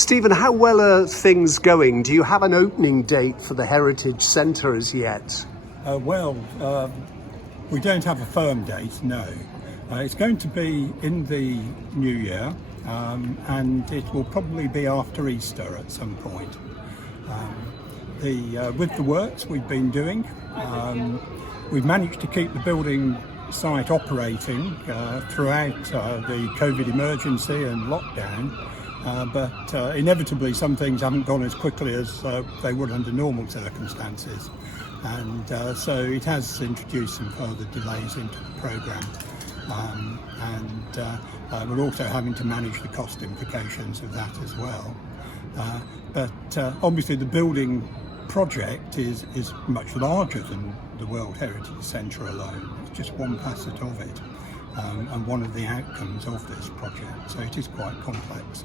Stephen, how well are things going? Do you have an opening date for the Heritage Centre as yet? We don't have a firm date, no. It's going to be in the new year, and it will probably be after Easter at some point. With the works we've been doing, we've managed to keep the building site operating throughout the COVID emergency and lockdown, but inevitably some things haven't gone as quickly as they would under normal circumstances, and so it has introduced some further delays into the programme, and we're also having to manage the cost implications of that as well. But obviously the building project is much larger than the World Heritage Centre alone. It's just one facet of it, and one of the outcomes of this project, so it is quite complex.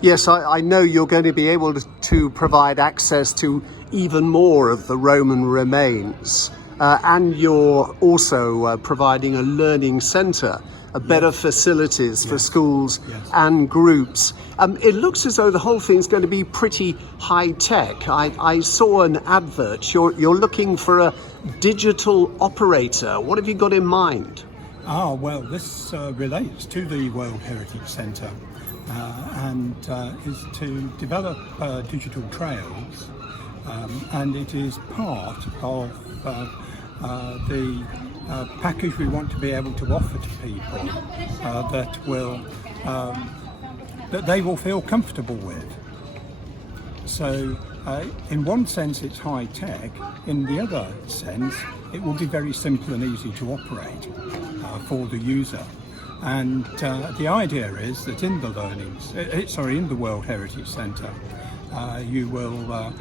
Yes, I know you're going to be able to provide access to even more of the Roman remains, and you're also providing a learning centre, better facilities for schools and groups. It looks as though the whole thing's going to be pretty high tech. I saw an advert. You're looking for a digital operator. What have you got in mind? Well, this relates to the World Heritage Centre, and is to develop digital trails, and it is part of the package we want to be able to offer to people that they will feel comfortable with. So in one sense it's high tech, in the other sense it will be very simple and easy to operate for the user. And the idea is that in the World Heritage Centre, you will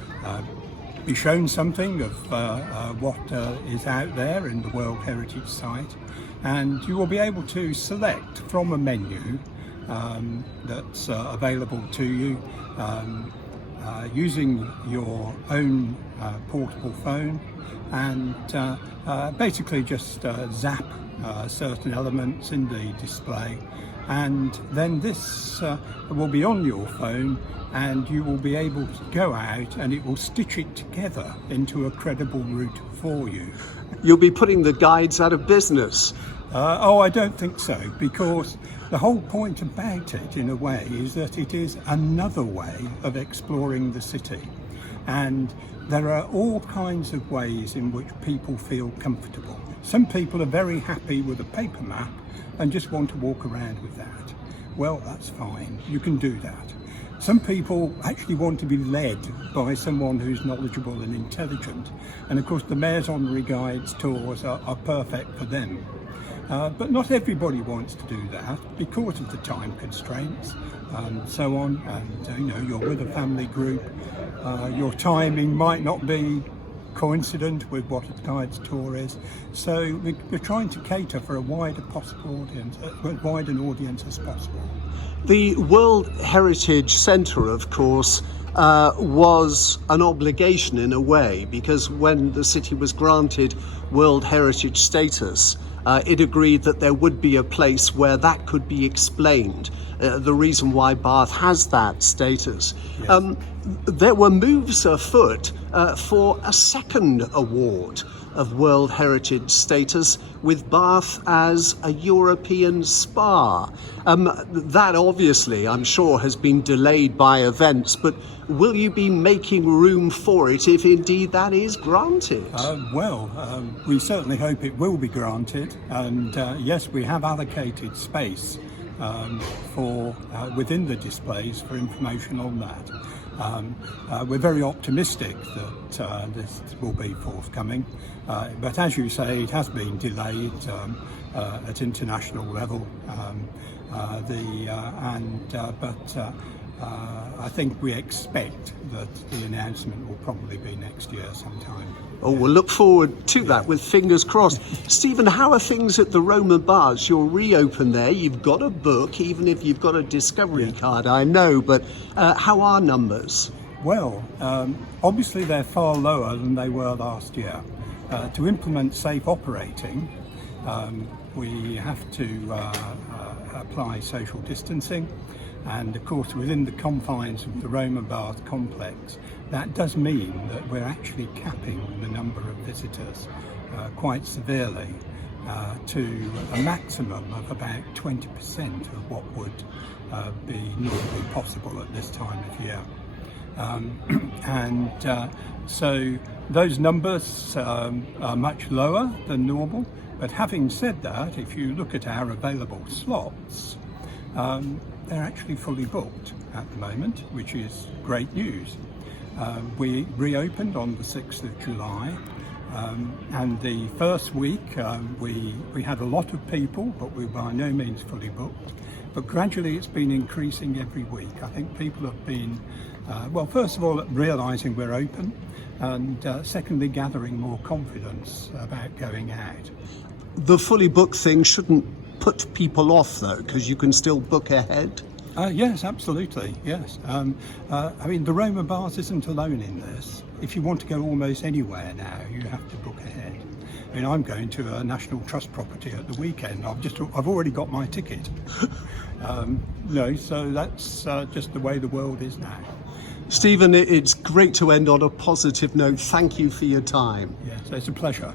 be shown something of what is out there in the World Heritage Site, and you will be able to select from a menu that's available to you using your own portable phone, and basically just zap certain elements in the display, and then this will be on your phone, and you will be able to go out and it will stitch it together into a credible route for you. You'll be putting the guides out of business. I don't think so, because the whole point about it, in a way, is that it is another way of exploring the city. And there are all kinds of ways in which people feel comfortable. Some people are very happy with a paper map and just want to walk around with that. Well, that's fine, you can do that. Some people actually want to be led by someone who's knowledgeable and intelligent, and of course the Mayor's Honorary Guides tours are perfect for them. But not everybody wants to do that because of the time constraints and so on, and you're with a family group, your timing might not be coincident with what a guide's tour is, so we're trying to cater for a wider possible audience, as wide an audience as possible. The World Heritage Centre, of course, was an obligation in a way, because when the city was granted World Heritage status, it agreed that there would be a place where that could be explained, the reason why Bath has that status. Yes. There were moves afoot for a second award of World Heritage status, with Bath as a European spa. That obviously, I'm sure, has been delayed by events, but will you be making room for it if indeed that is granted? We certainly hope it will be granted, and yes, we have allocated space for within the displays for information on that. We're very optimistic that this will be forthcoming, but as you say, it has been delayed at international level, I think we expect that the announcement will probably be next year sometime. Oh, we'll look forward to that with fingers crossed. Stephen, how are things at the Roma bars? You'll reopen there. You've got a book, even if you've got a discovery card, I know, but how are numbers? Well, obviously they're far lower than they were last year. To implement safe operating, we have to apply social distancing, And of course, within the confines of the Roman Bath complex, that does mean that we're actually capping the number of visitors quite severely to a maximum of about 20% of what would be normally possible at this time of year. So those numbers are much lower than normal. But having said that, if you look at our available slots, they're actually fully booked at the moment, which is great news. We reopened on the 6th of July, and the first week we had a lot of people, but we were by no means fully booked. But gradually it's been increasing every week. I think people have been, well, first of all, realising we're open, and secondly, gathering more confidence about going out. The fully booked thing shouldn't put people off, though, because you can still book ahead. Yes, absolutely, yes. I mean, the Roman Bath isn't alone in this. If you want to go almost anywhere now, you have to book ahead. I mean, I'm going to a National Trust property at the weekend. I've already got my ticket. So that's just the way the world is now. Stephen, it's great to end on a positive note. Thank you for your time. Yes, it's a pleasure.